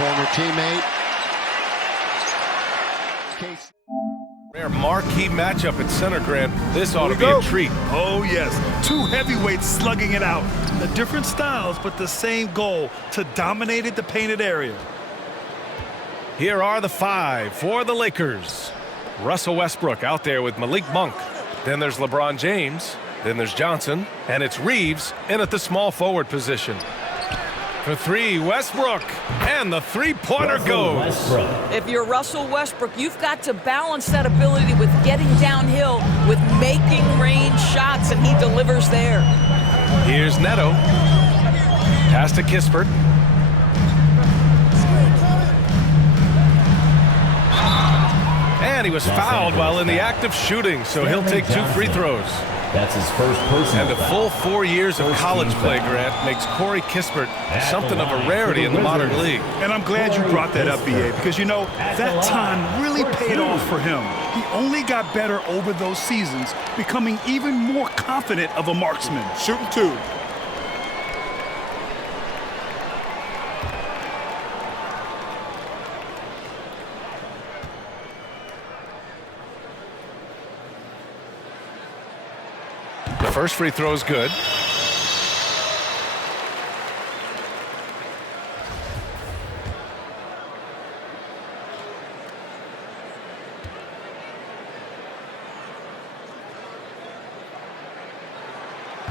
former teammate. Rare marquee matchup at center, Grant. This ought to be a treat. Oh, yes. Two heavyweights slugging it out. The different styles, but the same goal, to dominate the painted area. Here are the five for the Lakers. Russell Westbrook out there with Malik Monk. Then there's LeBron James. Then there's Johnson. And it's Reeves in at the small forward position. For three, Westbrook. And the three-pointer goes. If you're Russell Westbrook, you've got to balance that ability with getting downhill, with making range shots, and he delivers there. Here's Neto. Pass to Kispert. And he was fouled while in the act of shooting, so he'll take 2 free throws. That's his first personal And a full 4 years of college play, Grant, makes Corey Kispert something of a rarity in the modern league. And I'm glad you brought that up, B.A., because, you know, that time really paid off for him. He only got better over those seasons, becoming even more confident of a marksman. Shooting 2. The first free throw is good.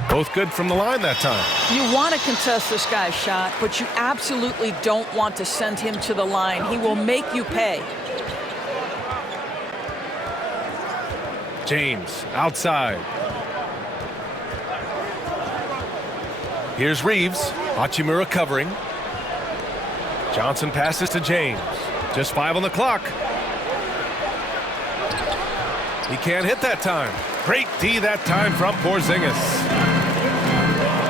Both good from the line that time. You want to contest this guy's shot, but you absolutely don't want to send him to the line. He will make you pay. James outside. Here's Reeves. Hachimura covering. Johnson passes to James. Just 5 on the clock. He can't hit that time. Great D that time from Porziņģis.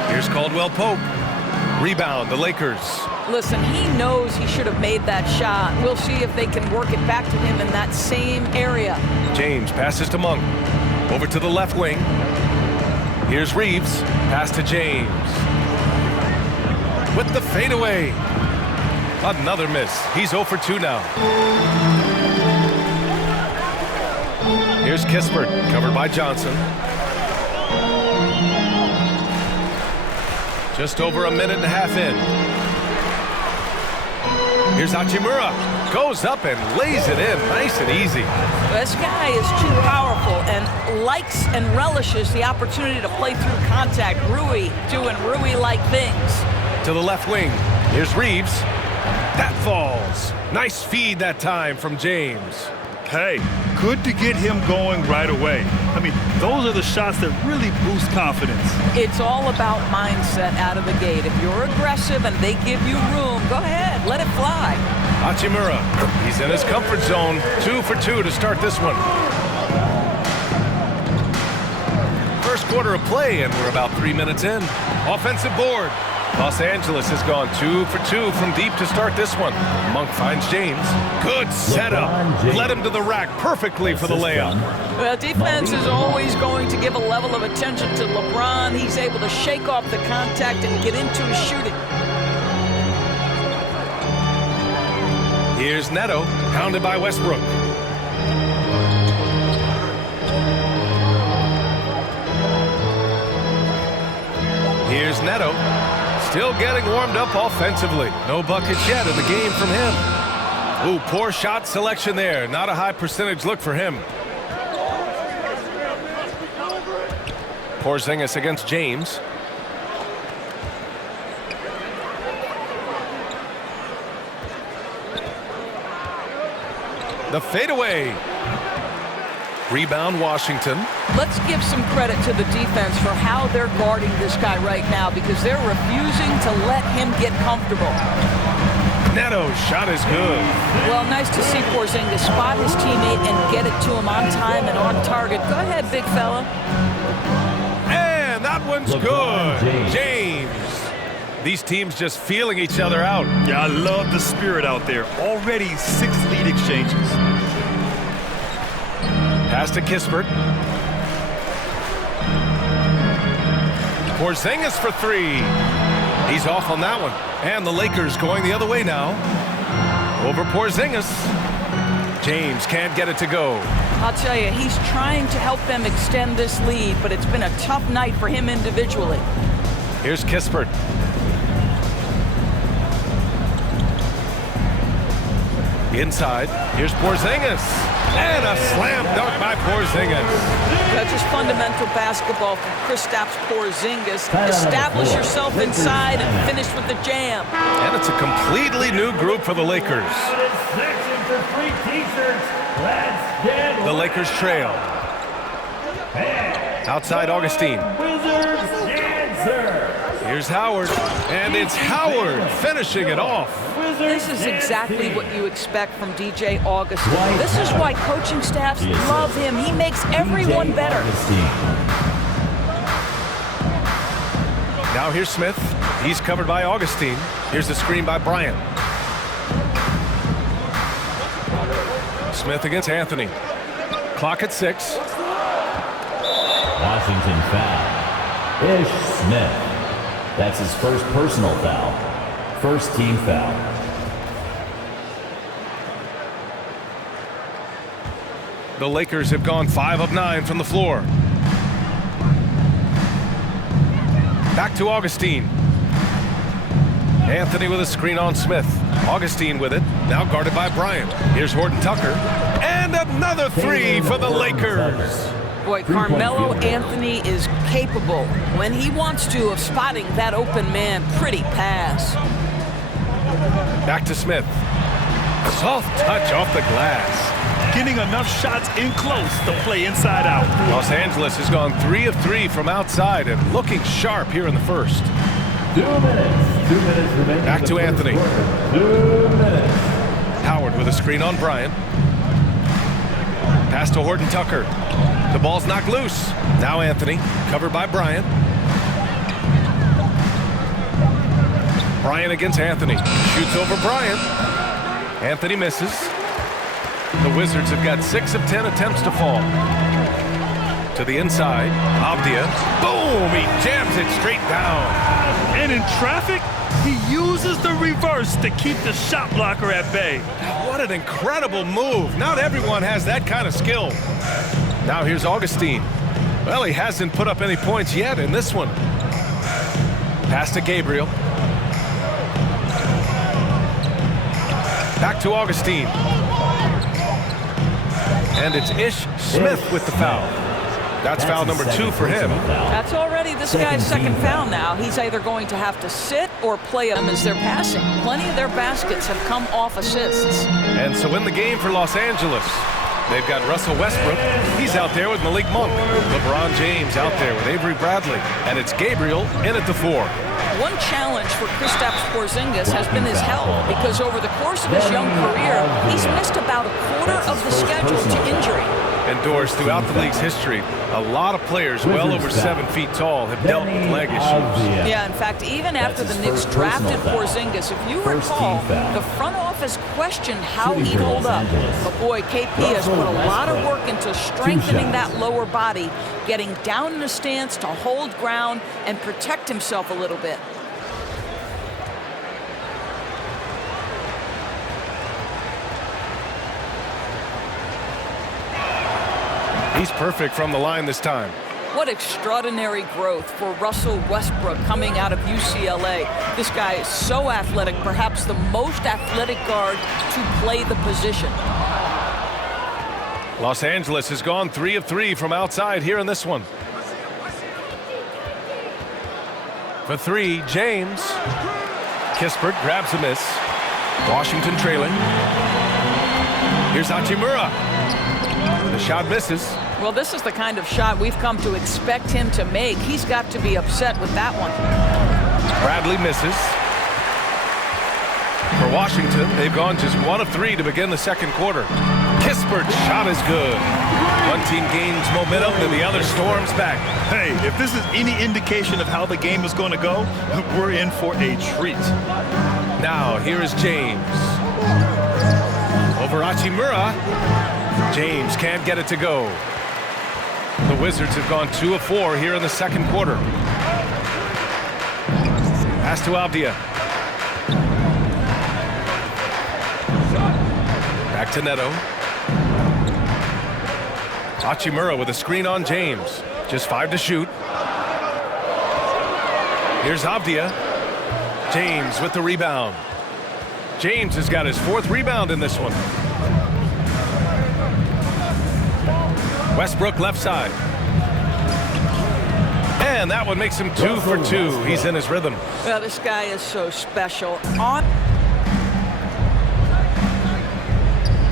Here's Caldwell Pope. Rebound, the Lakers. Listen, he knows he should have made that shot. We'll see if they can work it back to him in that same area. James passes to Monk. Over to the left wing. Here's Reeves. Pass to James. With the fadeaway. Another miss. He's 0 for 2 now. Here's Kispert, covered by Johnson. Just over a minute and a half in. Here's Hachimura. Goes up and lays it in nice and easy. This guy is too powerful and likes and relishes the opportunity to play through contact. Rui doing Rui-like things. To the left wing. Here's Reeves. That falls. Nice feed that time from James. Hey, good to get him going right away. I mean, those are the shots that really boost confidence. It's all about mindset out of the gate. If you're aggressive and they give you room, go ahead, let it fly. Hachimura, he's in his comfort zone. 2 for 2 to start this one. First quarter of play, and we're about 3 minutes in. Offensive board. Los Angeles has gone 2 for 2 from deep to start this one. Monk finds James. Good setup. Led him to the rack perfectly for the layup. Well, defense is always going to give a level of attention to LeBron. He's able to shake off the contact and get into his shooting. Here's Neto, pounded by Westbrook. Here's Neto. Still getting warmed up offensively. No buckets yet in the game from him. Ooh, poor shot selection there. Not a high percentage look for him. Porziņģis against James. The fadeaway. Rebound, Washington. Let's give some credit to the defense for how they're guarding this guy right now because they're refusing to let him get comfortable. Neto's shot is good. Well, nice to see Porziņģis spot his teammate and get it to him on time and on target. Go ahead, big fella. And that one's good. James. These teams just feeling each other out. Yeah, I love the spirit out there. Already 6 lead exchanges. Pass to Kispert. Porziņģis for 3. He's off on that one. And the Lakers going the other way now. Over Porziņģis. James can't get it to go. I'll tell you, he's trying to help them extend this lead, but it's been a tough night for him individually. Here's Kispert. Inside, here's Porziņģis. And a slam dunk by Porziņģis. That's just fundamental basketball from Kristaps Porziņģis. Establish yourself inside and finish with the jam. And it's a completely new group for the Lakers. The Lakers trail. Outside Augustine. Here's Howard. And it's Howard finishing it off. This is exactly what you expect from DJ Augustine. This is why coaching staffs love him. He makes everyone better. Now here's Smith. He's covered by Augustine. Here's the screen by Bryant. Smith against Anthony. Clock at 6. Washington foul. Ish Smith. That's his first personal foul. First team foul. The Lakers have gone 5 of 9 from the floor. Back to Augustine. Anthony with a screen on Smith. Augustine with it, now guarded by Bryant. Here's Horton Tucker. And another three for the Lakers. Boy, Carmelo Anthony is capable, when he wants to, of spotting that open man. Pretty pass. Back to Smith. Soft touch off the glass. Getting enough shots in close to play inside out. Los Angeles has gone 3 of 3 from outside and looking sharp here in the first. 2 minutes. 2 minutes remaining. Back to Anthony. 2 minutes. Howard with a screen on Bryant. Pass to Horton Tucker. The ball's knocked loose. Now Anthony, covered by Bryant. Bryant against Anthony. Shoots over Bryant. Anthony misses. The Wizards have got 6 of 10 attempts to fall. To the inside, Avdia. Boom! He jams it straight down. And in traffic, he uses the reverse to keep the shot blocker at bay. What an incredible move. Not everyone has that kind of skill. Now here's Augustine. Well, he hasn't put up any points yet in this one. Pass to Gabriel. Back to Augustine. And it's Ish Smith with the foul. That's foul number 2 for him. That's already this guy's second foul now. He's either going to have to sit or play them as they're passing. Plenty of their baskets have come off assists. And so in the game for Los Angeles, they've got Russell Westbrook. He's out there with Malik Monk. LeBron James out there with Avery Bradley. And it's Gabriel in at the 4. One challenge for Kristaps Porziņģis has been his health, because over the course of his young career, he's missed about a quarter of the schedule to injury. Indoors throughout the league's history, a lot of players well over 7 feet tall have dealt with leg issues. Yeah, in fact, even after the Knicks drafted Porziņģis, if you recall, the front office questioned how he'd hold up. But boy, KP has put a lot of work into strengthening that lower body, getting down in a stance to hold ground and protect himself a little bit. He's perfect from the line this time. What extraordinary growth for Russell Westbrook coming out of UCLA. This guy is so athletic, perhaps the most athletic guard to play the position. Los Angeles has gone 3 of 3 from outside here in this one. For 3, James. Kispert grabs a miss. Washington trailing. Here's Hachimura. The shot misses. Well, this is the kind of shot we've come to expect him to make. He's got to be upset with that one. Bradley misses. For Washington, they've gone just 1 of 3 to begin the second quarter. Kispert's shot is good. One team gains momentum and the other storms back. Hey, if this is any indication of how the game is going to go, we're in for a treat. Now, here is James. Over Hachimura. James can't get it to go. The Wizards have gone 2 of 4 here in the second quarter. Pass to Avdia. Back to Neto. Hachimura with a screen on James. Just 5 to shoot. Here's Avdia. James with the rebound. James has got his 4th rebound in this one. Westbrook left side. And that one makes him 2 for 2. He's in his rhythm. Well, this guy is so special.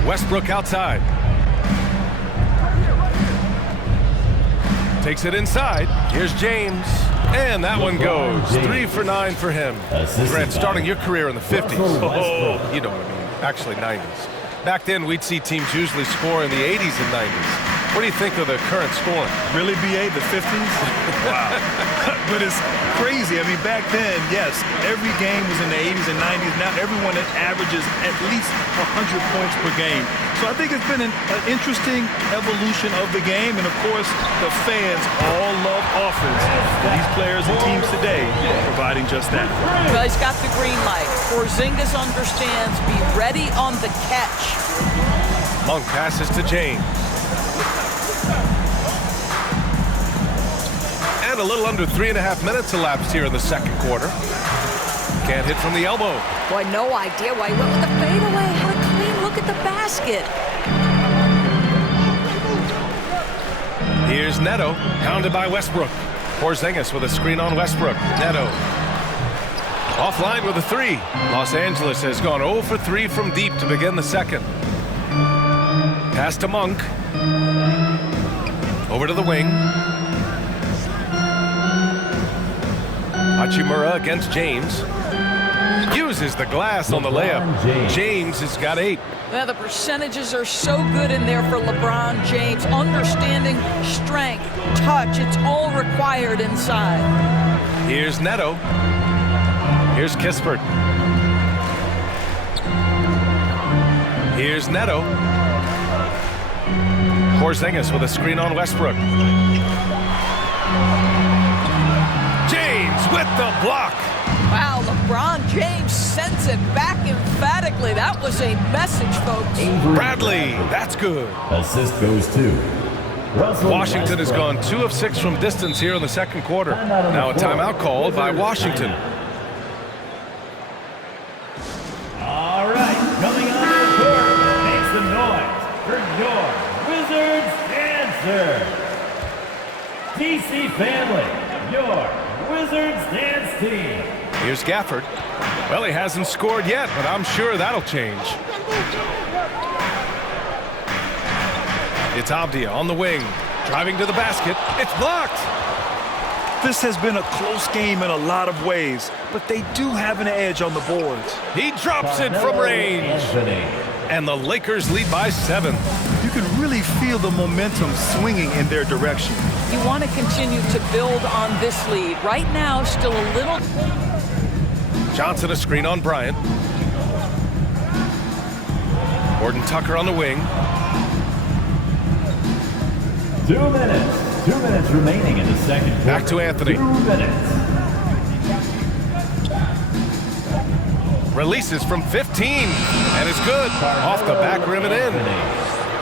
Westbrook outside. Takes it inside. Here's James. And that one goes. 3 for 9 for him. Grant, starting your career in the 50s. Oh, you know what I mean. Actually, 90s. Back then, we'd see teams usually score in the 80s and 90s. What do you think of the current scoring? Really, BA, the 50s? Wow. But it's crazy. I mean, back then, yes, every game was in the 80s and 90s. Now everyone averages at least 100 points per game. So I think it's been an interesting evolution of the game. And, of course, the fans all love offense. And these players and teams today providing just that. Well, he's got the green light. Porziņģis understands. Be ready on the catch. Monk passes to James. And a little under 3.5 minutes elapsed here in the second quarter. Can't hit from the elbow. Boy, no idea why he went with the fadeaway. Had a clean look at the basket. Here's Neto, pounded by Westbrook. Porziņģis with a screen on Westbrook. Neto. Offline with a 3. Los Angeles has gone 0 for 3 from deep to begin the second. Pass to Monk. Over to the wing. Hachimura against James. Uses the glass on the layup. James has got 8. Well, the percentages are so good in there for LeBron James. Understanding, strength, touch, it's all required inside. Here's Neto. Here's Kispert. Here's Neto. Porziņģis with a screen on Westbrook. James with the block. Wow, LeBron James sends it back emphatically. That was a message, folks. Bradley, that's good. Assist goes to Russell Washington has Westbrook. gone 2 of 6 from distance here in the second quarter. Now a timeout called by Washington. All right, coming on the court, make some noise for your Wizards dancer. DC family, your Wizards dance team. Here's Gafford. Well, he hasn't scored yet, but I'm sure that'll change. It's Avdia on the wing, driving to the basket. It's blocked. This has been a close game in a lot of ways, but they do have an edge on the boards. He drops it from range. Anthony. And the Lakers lead by 7. You can really feel the momentum swinging in their direction. You want to continue to build on this lead. Right now, still a little... Johnson a screen on Bryant. Gordon Tucker on the wing. 2 minutes. 2 minutes remaining in the second quarter. Back to Anthony. 2 minutes. Releases from 15. And it's good. Off the back rim and in.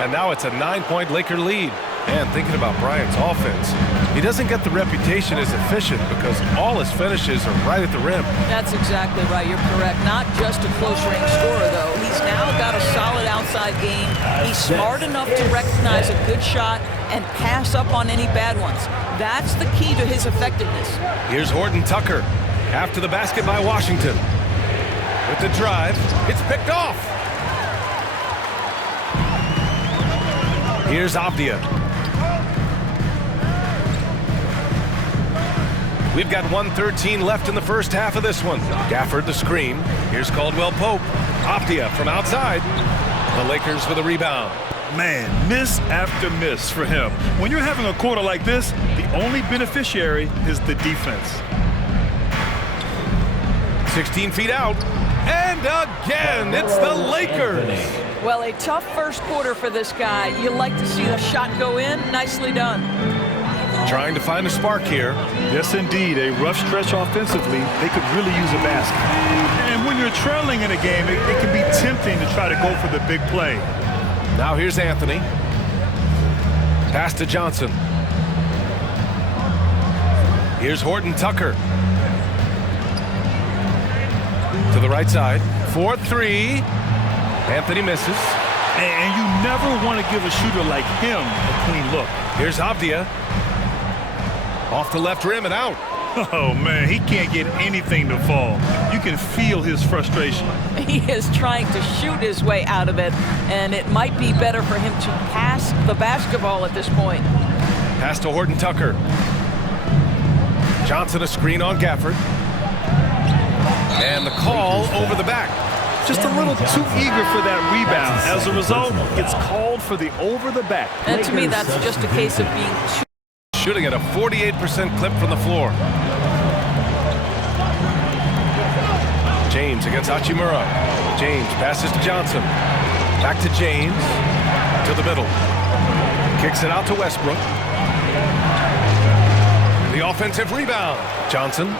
And now it's a 9-point Laker lead. And thinking about Bryant's offense, he doesn't get the reputation as efficient because all his finishes are right at the rim. That's exactly right. You're correct. Not just a close-range scorer, though. He's now got a solid outside game. He's smart enough to recognize a good shot and pass up on any bad ones. That's the key to his effectiveness. Here's Gordon Tucker. After the basket by Washington. With the drive, it's picked off. Here's Avdia. We've got 1:13 left in the first half of this one. Gafford the screen. Here's Caldwell Pope. Avdia from outside. The Lakers for the rebound. Man, miss after miss for him. When you're having a quarter like this, the only beneficiary is the defense. 16 feet out. And again, it's the Lakers. Well, a tough first quarter for this guy. You like to see the shot go in. Nicely done. Trying to find a spark here. Yes, indeed. A rough stretch offensively. They could really use a basket. And when when you're trailing in a game, it can be tempting to try to go for the big play. Now here's Anthony. Pass to Johnson. Here's Horton Tucker. To the right side. 4-3. Anthony misses. And you never want to give a shooter like him a clean look. Here's Avdia. Off the left rim and out. Oh, man, he can't get anything to fall. You can feel his frustration. He is trying to shoot his way out of it, and it might be better for him to pass the basketball at this point. Pass to Horton Tucker. Johnson a screen on Gafford. And the call over the back. Just a little too eager for that rebound. As a result, it's called for the over the back. And to me, that's just a case of being too shooting at a 48% clip from the floor. James against Hachimura. James passes to Johnson. Back to James. To the middle. Kicks it out to Westbrook. The offensive rebound. Johnson.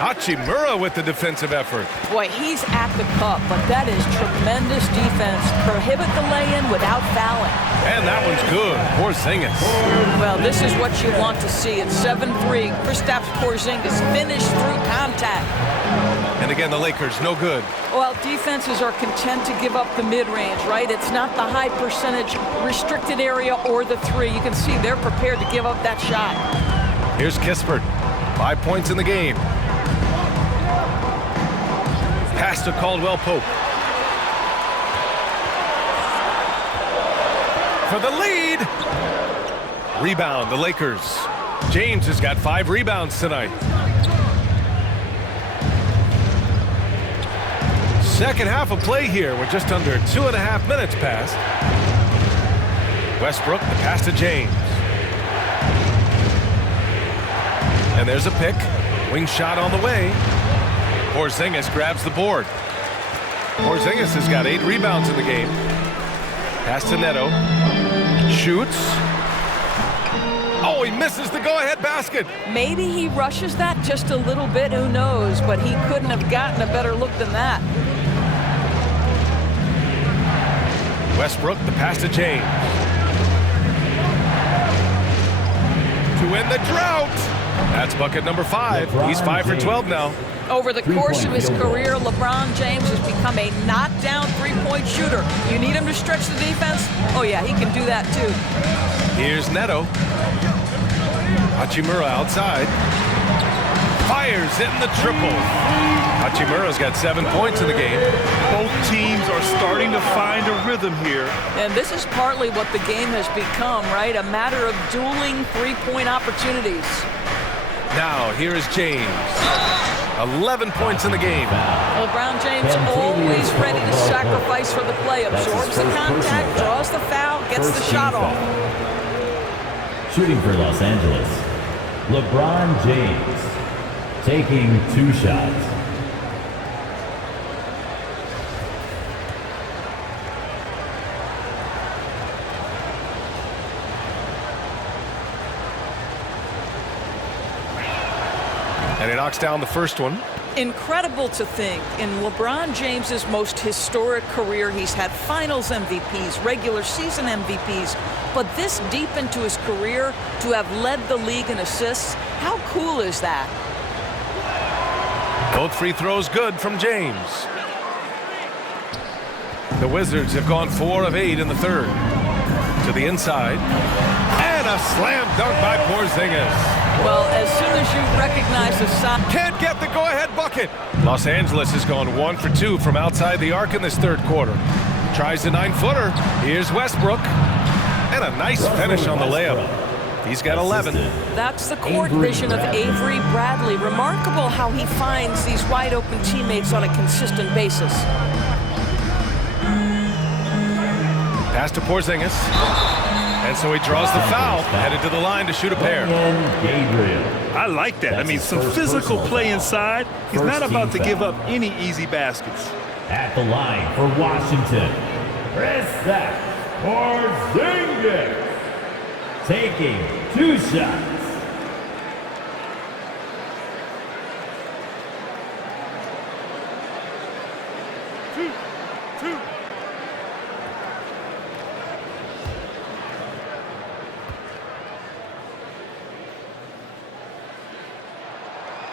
Hachimura with the defensive effort. Boy, he's at the cup, but that is tremendous defense. Prohibit the lay-in without fouling. And that one's good. Porziņģis. Well, this is what you want to see. It's 7-3. Kristaps Porziņģis finished through contact. And again, the Lakers, no good. Well, defenses are content to give up the mid-range, right? It's not the high percentage restricted area or the three. You can see they're prepared to give up that shot. Here's Kispert. 5 points in the game. Pass to Caldwell Pope. For the lead. Rebound, the Lakers. James has got 5 rebounds tonight. Second half of play here. We're just under 2.5 minutes past. Westbrook, the pass to James. And there's a pick. Wing shot on the way. Porziņģis grabs the board. Porziņģis has got 8 rebounds in the game. Pass to Neto. Shoots. Oh, he misses the go-ahead basket. Maybe he rushes that just a little bit, who knows, but he couldn't have gotten a better look than that. Westbrook, the pass to James. To end the drought. That's bucket number 5. He's 5 for 12 now. Over the course of his career, LeBron James has become a knockdown three-point shooter. You need him to stretch the defense? Oh, yeah, he can do that, too. Here's Neto. Hachimura outside. Fires in the triple. Hachimura's got 7 points in the game. Both teams are starting to find a rhythm here. And this is partly what the game has become, right? A matter of dueling three-point opportunities. Now, here is James. 11 points in the game. LeBron James always ready to sacrifice for the play. Absorbs the contact, draws the foul, gets the shot off. Shooting for Los Angeles, LeBron James taking 2 shots. And he knocks down the first one. Incredible to think, in LeBron James's most historic career, he's had finals MVPs, regular season MVPs, but this deep into his career, to have led the league in assists, how cool is that? Both free throws good from James. The Wizards have gone 4 of 8 in the third. To the inside. And a slam dunk by Porziņģis. Well, as soon as you recognize the shot. Can't get the go-ahead bucket. Los Angeles has gone 1 for 2 from outside the arc in this third quarter. Tries the 9-footer. Here's Westbrook. And a nice finish on the layup. He's got 11. That's the court vision of Avery Bradley. Remarkable how he finds these wide-open teammates on a consistent basis. Pass to Porziņģis. And so he draws the foul, headed to the line to shoot a pair. I like that. I mean, some physical play inside. He's not about to give up any easy baskets. At the line for Washington, Kristaps Porziņģis taking 2 shots.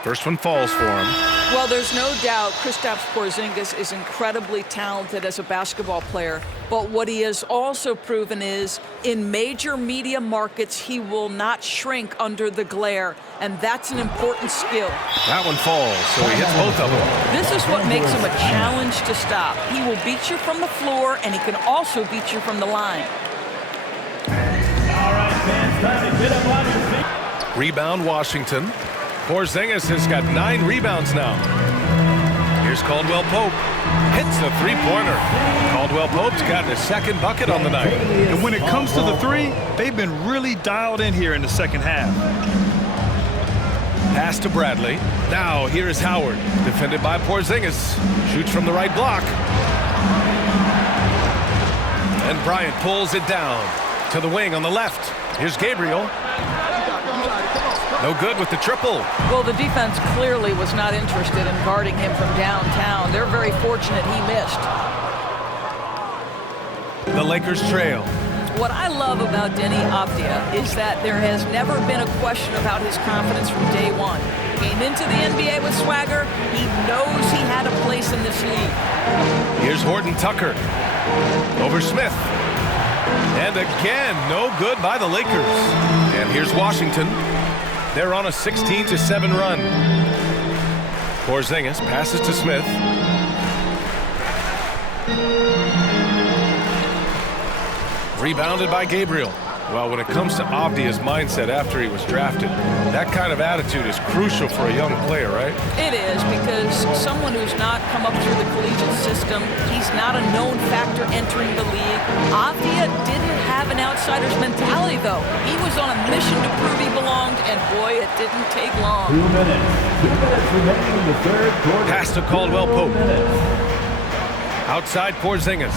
First one falls for him. Well, there's no doubt Kristaps Porziņģis is incredibly talented as a basketball player. But what he has also proven is in major media markets, he will not shrink under the glare. And that's an important skill. That one falls, so he hits both of them. This is what makes him a challenge to stop. He will beat you from the floor, and he can also beat you from the line. All right, fans, time to get up on your feet. Rebound, Washington. Porziņģis has got 9 rebounds now. Here's Caldwell Pope. Hits the three-pointer. Caldwell Pope's gotten his second bucket on the night. And when it comes to the three, they've been really dialed in here in the second half. Pass to Bradley. Now here is Howard, defended by Porziņģis. Shoots from the right block. And Bryant pulls it down to the wing on the left. Here's Gabriel. No good with the triple. Well, the defense clearly was not interested in guarding him from downtown. They're very fortunate he missed. The Lakers trail. What I love about Deni Avdija is that there has never been a question about his confidence from day one. Came into the NBA with swagger. He knows he had a place in this league. Here's Horton Tucker. Over Smith. And again, no good by the Lakers. And here's Washington. They're on a 16-7 run. Porziņģis passes to Smith. Rebounded by Gabriel. Well, when it comes to Avdija's mindset after he was drafted, that kind of attitude is crucial for a young player, right? It is, because someone who's not come up through the collegiate system, he's not a known factor entering the league. Avdija didn't have an outsider's mentality, though. He was on a mission to prove he belonged, and boy, it didn't take long. 2 minutes. 2 minutes remaining in the third quarter. Pass to Caldwell Pope. Outside Porziņģis.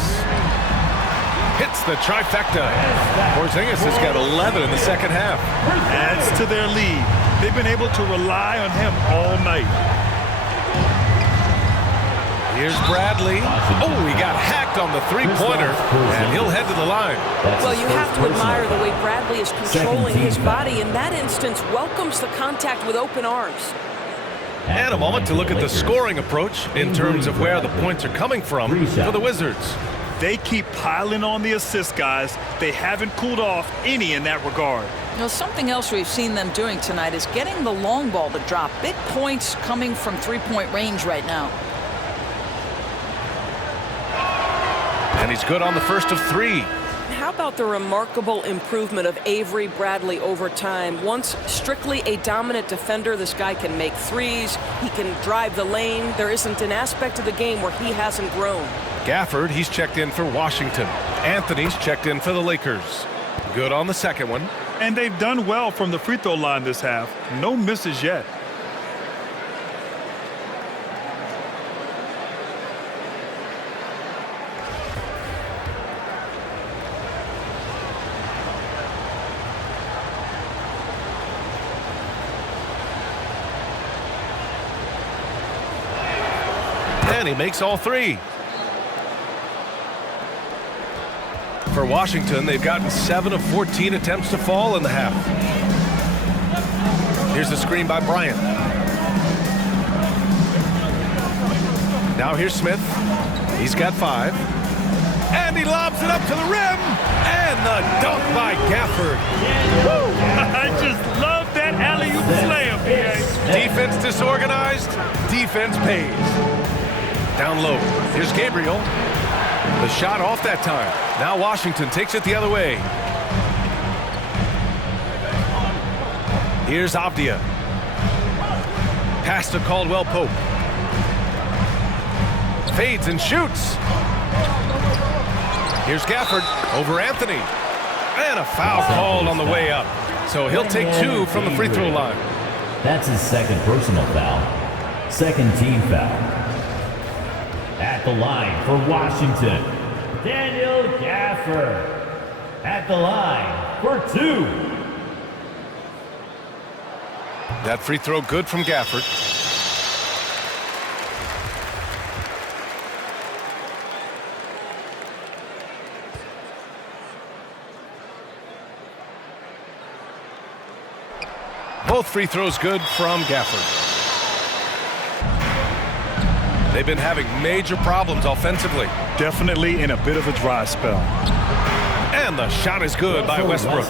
Hits the trifecta. Porziņģis has got 11 in the second half. Adds to their lead. They've been able to rely on him all night. Here's Bradley. Oh, he got hacked on the three-pointer, and he'll head to the line. Well, you have to admire the way Bradley is controlling his body. In that instance, welcomes the contact with open arms. And a moment to look at the scoring approach in terms of where the points are coming from for the Wizards. They keep piling on the assist, guys. They haven't cooled off any in that regard. You know, something else we've seen them doing tonight is getting the long ball to drop. Big points coming from three-point range right now. And he's good on the first of 3. How about the remarkable improvement of Avery Bradley over time? Once strictly a dominant defender, this guy can make threes. He can drive the lane. There isn't an aspect of the game where he hasn't grown. Gafford, he's checked in for Washington. Anthony's checked in for the Lakers. Good on the second one. And they've done well from the free throw line this half. No misses yet. And he makes all 3. For Washington, they've gotten 7 of 14 attempts to fall in the half. Here's the screen by Bryant. Now here's Smith. He's got 5. And he lobs it up to the rim. And the dunk by Gafford. Woo! I just love that alley-oop slam, PA. Defense disorganized. Defense pays. Down low. Here's Gabriel. The shot off that time. Now Washington takes it the other way. Here's Avdija. Pass to Caldwell Pope. Fades and shoots. Here's Gafford over Anthony. And a foul called on the way up. So he'll take 2 from the free throw line. That's his second personal foul. Second team foul. At the line for Washington, Daniel Gafford. At the line for 2. That free throw good from Gafford. Both free throws good from Gafford. They've been having major problems offensively. Definitely in a bit of a dry spell. And the shot is good by Westbrook.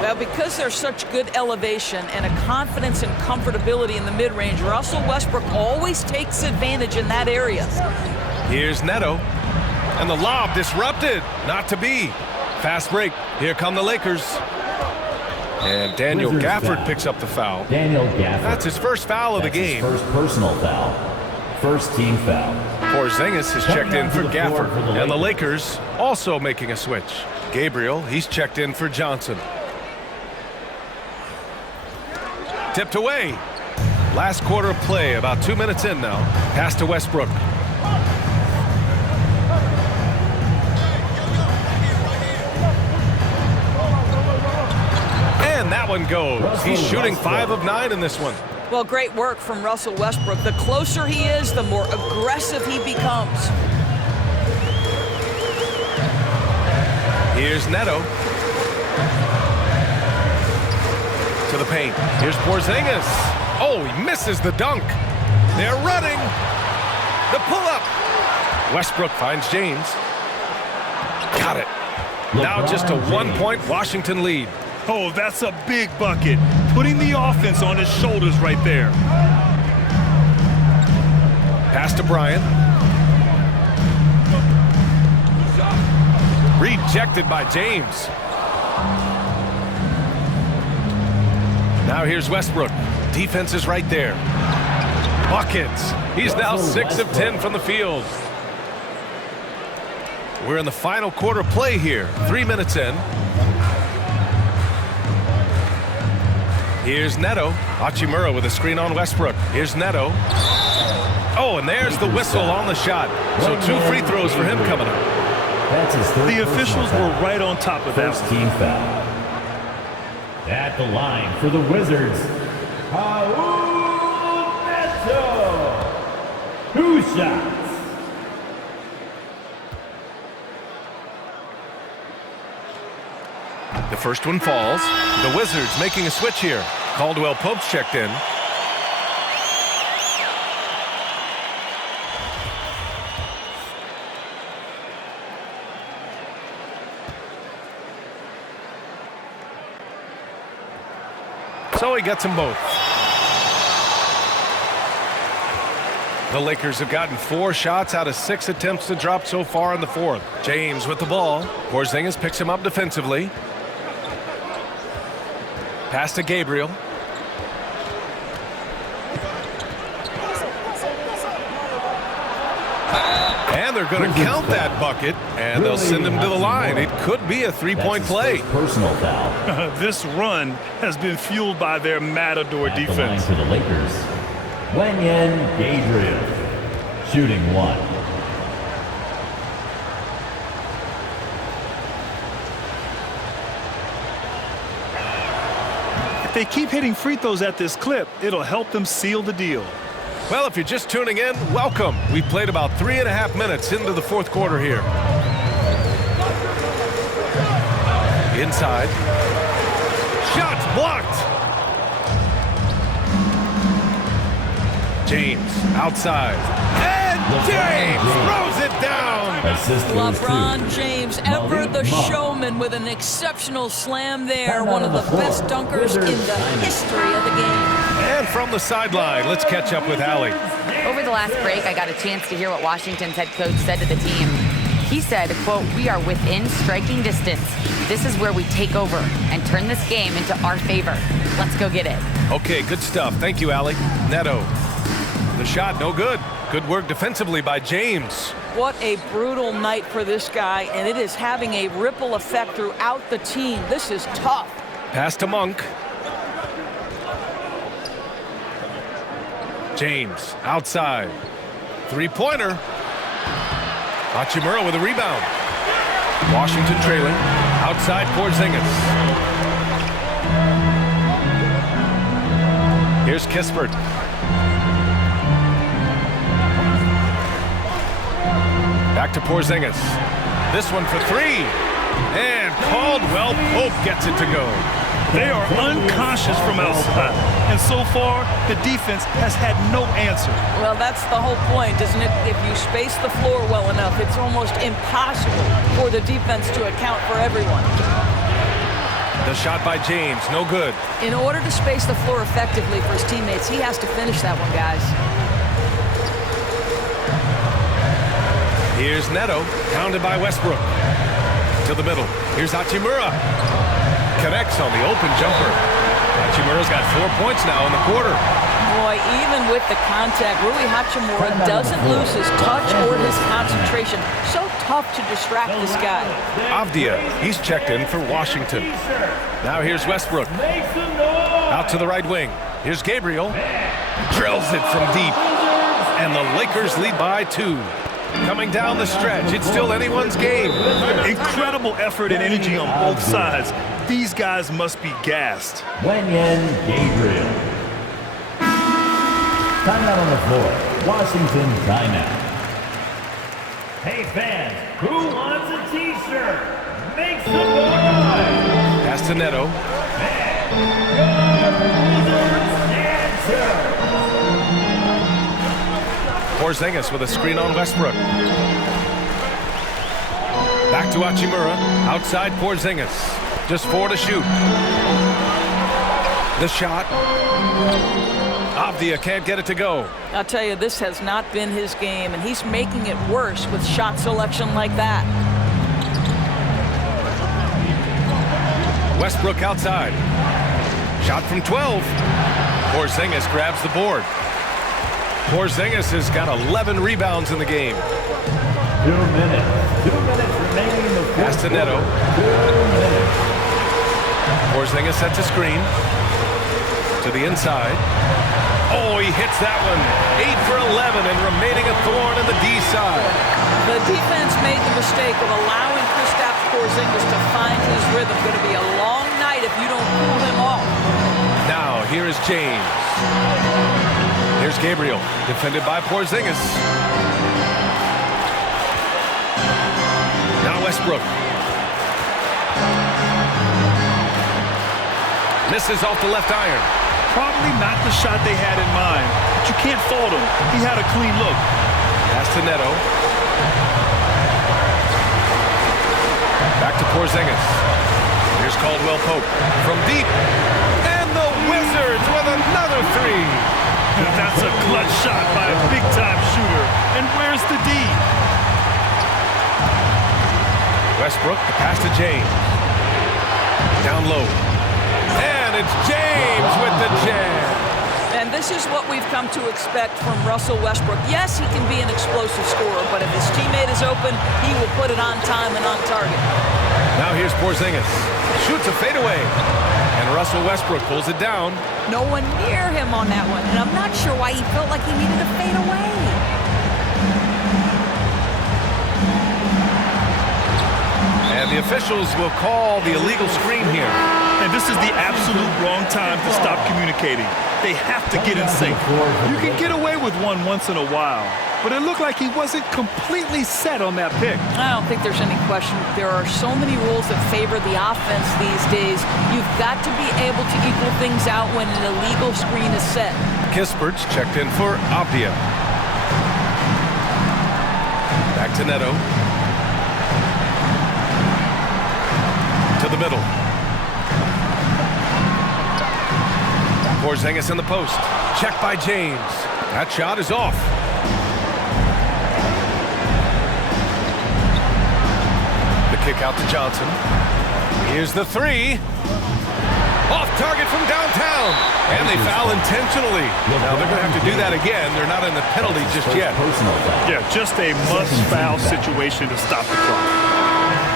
Well, because there's such good elevation and a confidence and comfortability in the mid-range, Russell Westbrook always takes advantage in that area. Here's Neto. And the lob disrupted. Not to be. Fast break. Here come the Lakers. And Daniel Gafford picks up the foul. Daniel Gafford. That's his first foul of the game. His first personal foul. First team foul. Porziņģis has checked in for Gafford. And the Lakers also making a switch. Gabriel, he's checked in for Johnson. Tipped away. Last quarter of play, about 2 minutes in now. Pass to Westbrook. And that one goes. He's shooting 5 of 9 in this one. Well, great work from Russell Westbrook. The closer he is, the more aggressive he becomes. Here's Neto. To the paint. Here's Porziņģis. Oh, he misses the dunk. They're running. The pull-up. Westbrook finds James. Got it. Now just a 1-point Washington lead. Oh, that's a big bucket. Putting the offense on his shoulders right there. Pass to Bryant. Rejected by James. Now here's Westbrook. Defense is right there. Buckets. He's now 6 of 10 from the field. We're in the final quarter play here. 3 minutes in. Here's Neto. Hachimura with a screen on Westbrook. Here's Neto. Oh, and there's the whistle on the shot. So 2 free throws for him coming up. That's his third. The officials were right on top of that. First team foul. At the line for the Wizards, Neto. 2 shots. The first one falls. The Wizards making a switch here. Caldwell Pope's checked in. So he gets them both. The Lakers have gotten 4 shots out of 6 attempts to drop so far in the fourth. James with the ball. Porziņģis picks him up defensively. Pass to Gabriel. And they're going to count that bucket, and they'll send him to the line. It could be a 3-point play. Personal foul. This run has been fueled by their matador At defense. the line for the Lakers, Wenyen Gabriel, shooting 1. If they keep hitting free throws at this clip, it'll help them seal the deal. Well, if you're just tuning in, welcome. We played about 3.5 minutes into the fourth quarter here. Inside. Shots blocked. James outside. And James throws it down. LeBron James, ever the showman, with an exceptional slam there. One of the best dunkers in the history of the game. And from the sideline, let's catch up with Allie. Over the last break, I got a chance to hear what Washington's head coach said to the team. He said, quote, "We are within striking distance. This is where we take over and turn this game into our favor. Let's go get it." Okay, good stuff. Thank you, Allie. Neto. The shot, no good. Good work defensively by James. What a brutal night for this guy, and it is having a ripple effect throughout the team. This is tough. Pass to Monk. James outside. 3-pointer. Hachimura with a rebound. Washington trailing. Outside Porziņģis. Here's Kispert. Back to Porziņģis. This one for 3. And Caldwell Pope gets it to go. They are unconscious from outside. And so far, the defense has had no answer. Well, that's the whole point, isn't it? If you space the floor well enough, it's almost impossible for the defense to account for everyone. The shot by James, no good. In order to space the floor effectively for his teammates, he has to finish that one, guys. Here's Neto, pounded by Westbrook. To the middle. Here's Hachimura. Connects on the open jumper. Hachimura's got 4 points now in the quarter. Boy, even with the contact, Rui Hachimura doesn't lose his touch or his concentration. So tough to distract this guy. Avdia, he's checked in for Washington. Now here's Westbrook. Out to the right wing. Here's Gabriel. Drills it from deep. And the Lakers lead by 2. Coming down the stretch, it's still anyone's game. Incredible effort and energy on both sides. These guys must be gassed. Wenyen Gabriel. Timeout on the floor. Washington timeout. Hey fans, who wants a t-shirt? Make some noise! Pass to Neto. Porziņģis with a screen on Westbrook. Back to Hachimura. Outside Porziņģis. Just 4 to shoot. The shot. Avdia can't get it to go. I'll tell you, this has not been his game, and he's making it worse with shot selection like that. Westbrook outside. Shot from 12. Porziņģis grabs the board. Porziņģis has got 11 rebounds in the game. 2 minutes. 2 minutes remaining in the fourth. Pass to Neto. 2 minutes. Porziņģis sets a screen. To the inside. Oh, he hits that one. 8 for 11 and remaining a thorn in the D side. The defense made the mistake of allowing Kristaps Porziņģis to find his rhythm. Going to be a long night if you don't pull him off. Now, here is James. Here's Gabriel, defended by Porziņģis. Now Westbrook. Misses off the left iron. Probably not the shot they had in mind, but you can't fault him. He had a clean look. Pass to Neto. Back to Porziņģis. Here's Caldwell Pope from deep. And the Wizards with another 3. That's a clutch shot by a big-time shooter. And where's the D? Westbrook, the pass to James. Down low. And it's James with the jam. And this is what we've come to expect from Russell Westbrook. Yes, he can be an explosive scorer, but if his teammate is open, he will put it on time and on target. Now here's Porziņģis. Shoots a fadeaway. And Russell Westbrook pulls it down. No one near him on that one, and I'm not sure why he felt like he needed to fade away. And the officials will call the illegal screen here. And this is the absolute wrong time to stop communicating. They have to get in sync. You can get away with one once in a while, but it looked like he wasn't completely set on that pick. I don't think there's any question. There are so many rules that favor the offense these days. You've got to be able to equal things out when an illegal screen is set. Kispert's checked in for Avdia. Back to Neto. To the middle. Porziņģis in the post. Check by James. That shot is off. The kick out to Johnson. Here's the 3. Off target from downtown. And they foul intentionally. Now they're going to have to do that again. They're not in the penalty just yet. Yeah, just a must-foul situation to stop the clock.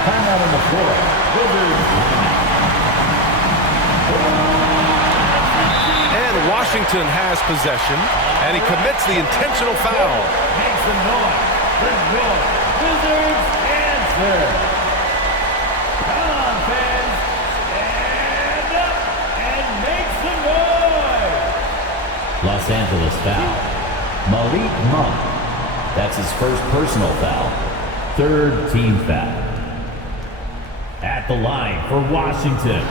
Timeout on the floor. And Washington has possession, and he commits the intentional foul. Make some noise. The Wizards answer. Come on, fans. Stand up and make some noise. Los Angeles foul. Malik Monk. That's his first personal foul. 3rd team foul. At the line for Washington.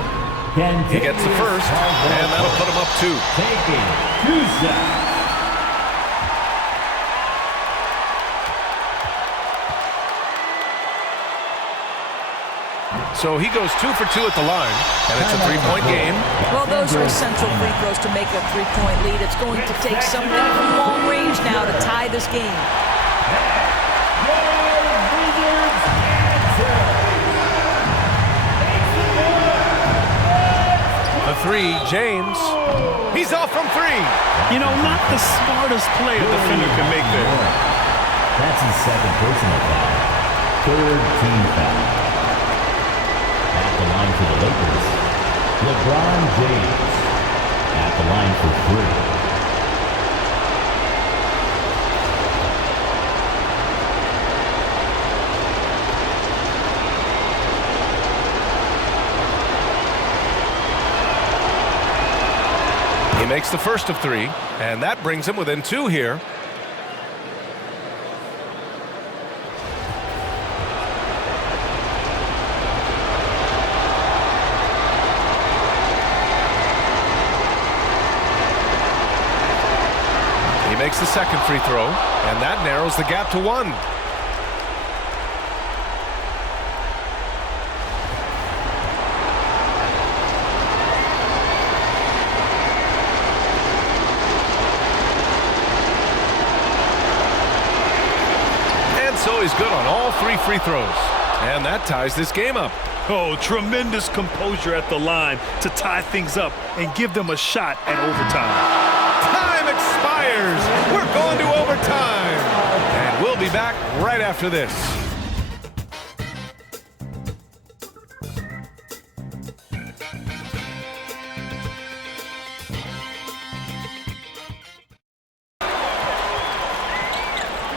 He gets the first, and that'll put him up 2. Taking 2 shots. So he goes 2 for 2 at the line, and it's a 3-point game. Well, those are essential free throws to make a 3-point lead. It's going to take something from long range now to tie this game. The 3, James. He's off from 3. You know, not the smartest play a defender can make there. That's his second personal foul. 3rd team foul. At the line for the Lakers, LeBron James. At the line for 3. He makes the first of 3, and that brings him within 2 here. He makes the second free throw, and that narrows the gap to 1. So he's good on all 3 free throws. And that ties this game up. Oh, tremendous composure at the line to tie things up and give them a shot at overtime. Time expires. We're going to overtime. And we'll be back right after this.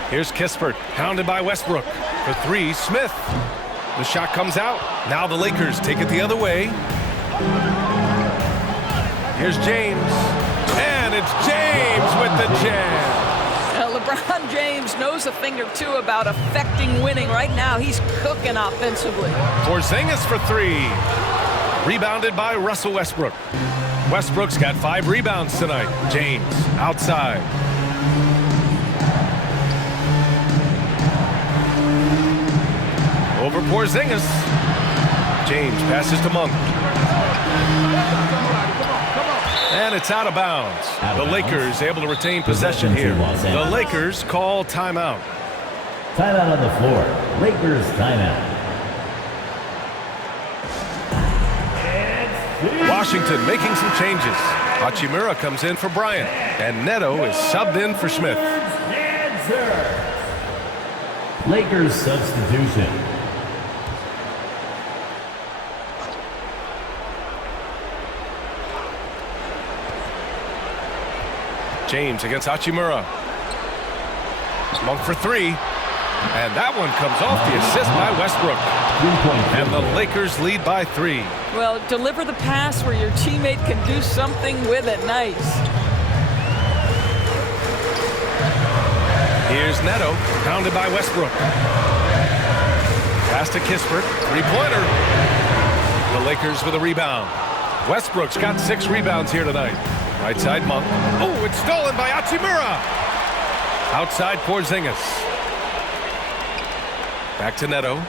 Here's Kispert, hounded by Westbrook. For 3, Smith. The shot comes out. Now the Lakers take it the other way. Here's James. And it's James with the jam. LeBron James knows a thing or two about affecting winning. Right now, he's cooking offensively. Porziņģis for 3. Rebounded by Russell Westbrook. Westbrook's got 5 rebounds tonight. James outside. Over Porziņģis. James passes to Monk. And it's out of bounds. The Lakers able to retain possession here. The Lakers call timeout. Timeout on the floor. Lakers timeout. Washington making some changes. Hachimura comes in for Bryant. And Neto is subbed in for Smith. Lakers substitution. James against Hachimura. Monk for 3. And that one comes off the assist by Westbrook. And the Lakers lead by 3. Well, deliver the pass where your teammate can do something with it. Nice. Here's Neto, pounded by Westbrook. Pass to Kispert, 3-pointer. The Lakers with a rebound. Westbrook's got 6 rebounds here tonight. Right side, Monk. Oh, it's stolen by Hachimura. Outside, Porziņģis. Back to Neto.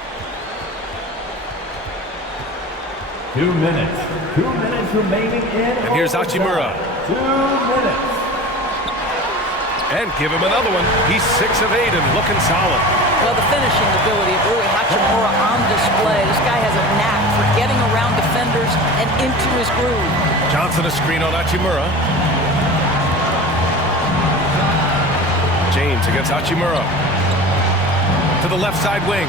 2 minutes. 2 minutes remaining in. And here's Hachimura. 2 minutes. And give him another one. He's 6 of 8 and looking solid. Well, the finishing ability of Rui Hachimura on display. This guy has a knack for getting around defenders and into his groove. Johnson a screen on Hachimura. James against Hachimura. To the left side wing.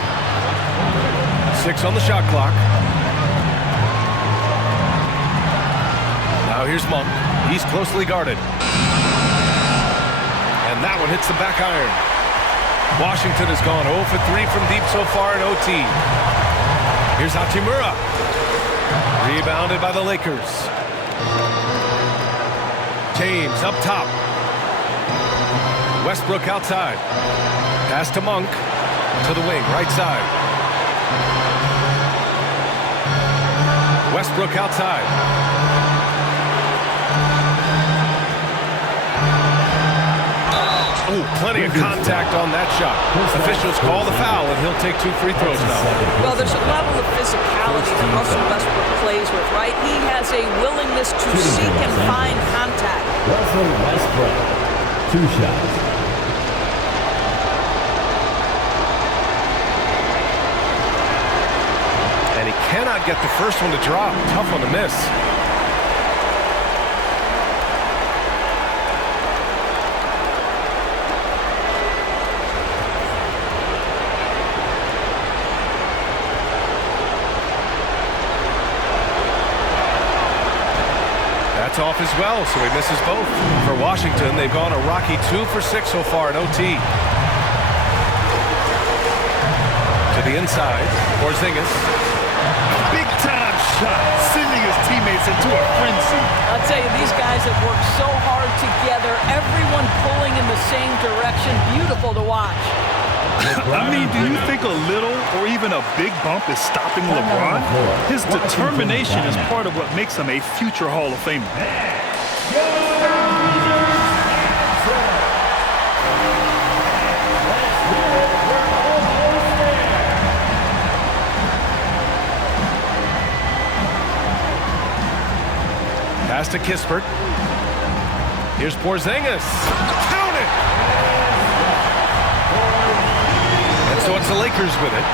6 on the shot clock. Now here's Monk. He's closely guarded. And that one hits the back iron. Washington has gone 0 for 3 from deep so far in OT. Here's Hachimura. Rebounded by the Lakers. James up top. Westbrook outside. Pass to Monk. To the wing, right side. Westbrook outside. Oh, plenty of contact on that shot. Officials call the foul, and he'll take 2 free throws now. Well, there's a level of physicality that Russell Westbrook plays with, right? He has a willingness to seek and find contact. Russell Westbrook, 2 shots. And he cannot get the first one to drop. Tough one to miss. That's off as well, so he misses both. For Washington, they've gone a rocky 2 for 6 so far in OT. To the inside, Porziņģis. Big-time shot, sending his teammates into a frenzy. I'll tell you, these guys have worked so hard together, everyone pulling in the same direction. Beautiful to watch. I mean, do you think a little or even a big bump is stopping LeBron? His determination is part of what makes him a future Hall of Famer. Pass to Kispert. Here's Porziņģis. Count it! And so it's the Lakers with it.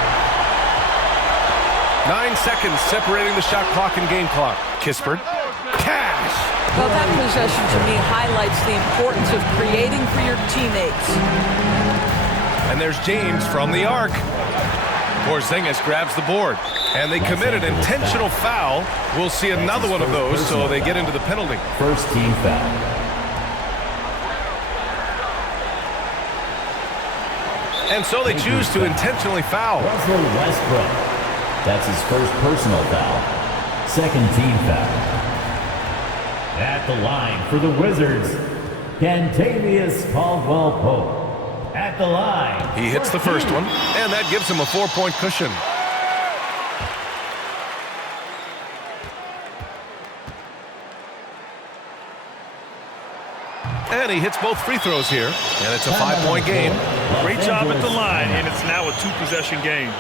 9 seconds separating the shot clock and game clock. Kispert. Cash! Well, that possession to me highlights the importance of creating for your teammates. And there's James from the arc. Porziņģis grabs the board. And they commit an intentional foul. We'll see another one of those, so they get into the penalty. First team foul. And so they choose to intentionally foul. Russell Westbrook. That's his first personal foul. Second team foul. At the line for the Wizards, Kentavious Caldwell-Pope. At the line. He hits the first one, and that gives him a 4-point cushion. And he hits both free throws here, and it's a 5-point game. Great job at the line, and it's now a 2-possession game.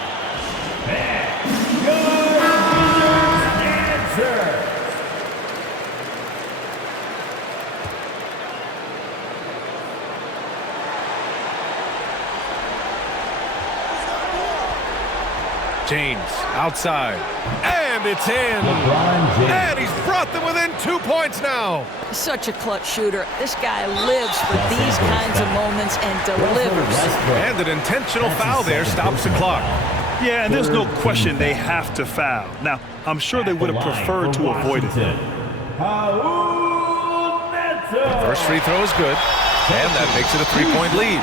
James outside, and it's in. And he's brought them within 2 points now. Such a clutch shooter. This guy lives for these kinds of moments and delivers. And an intentional foul there stops the clock. Yeah, and there's no question they have to foul. Now, I'm sure they would have preferred to avoid it. First free throw is good, and that makes it a 3-point lead.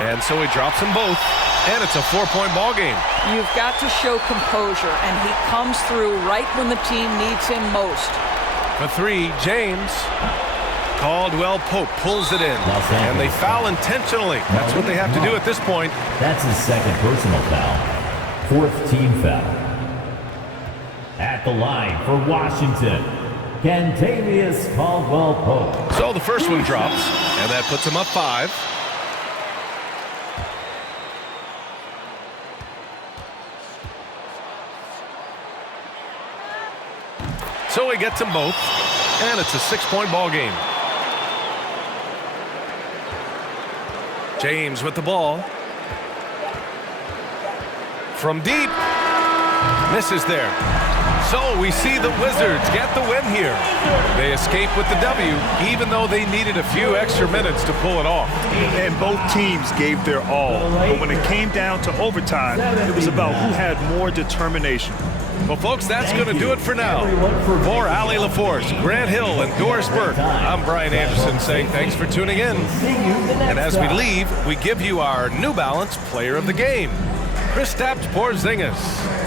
And so he drops them both, and it's a 4-point ball game. You've got to show composure, and he comes through right when the team needs him most. For 3, James. Caldwell-Pope pulls it in, and they foul intentionally. That's what they have to do at this point. That's his second personal foul. Fourth team foul. At the line for Washington, Kentavious Caldwell-Pope. So the first one drops, and that puts him up 5. So he gets them both, and it's a 6-point ball game. James with the ball. From deep. Misses there. So we see the Wizards get the win here. They escape with the W, even though they needed a few extra minutes to pull it off. And both teams gave their all. But when it came down to overtime, it was about who had more determination. Well, folks, that's going to do it for now. For Ali LaForce, Grant Hill, and Doris Burke, I'm Brian Anderson saying thanks for tuning in. And as we leave, we give you our New Balance Player of the Game, Kristaps Porziņģis.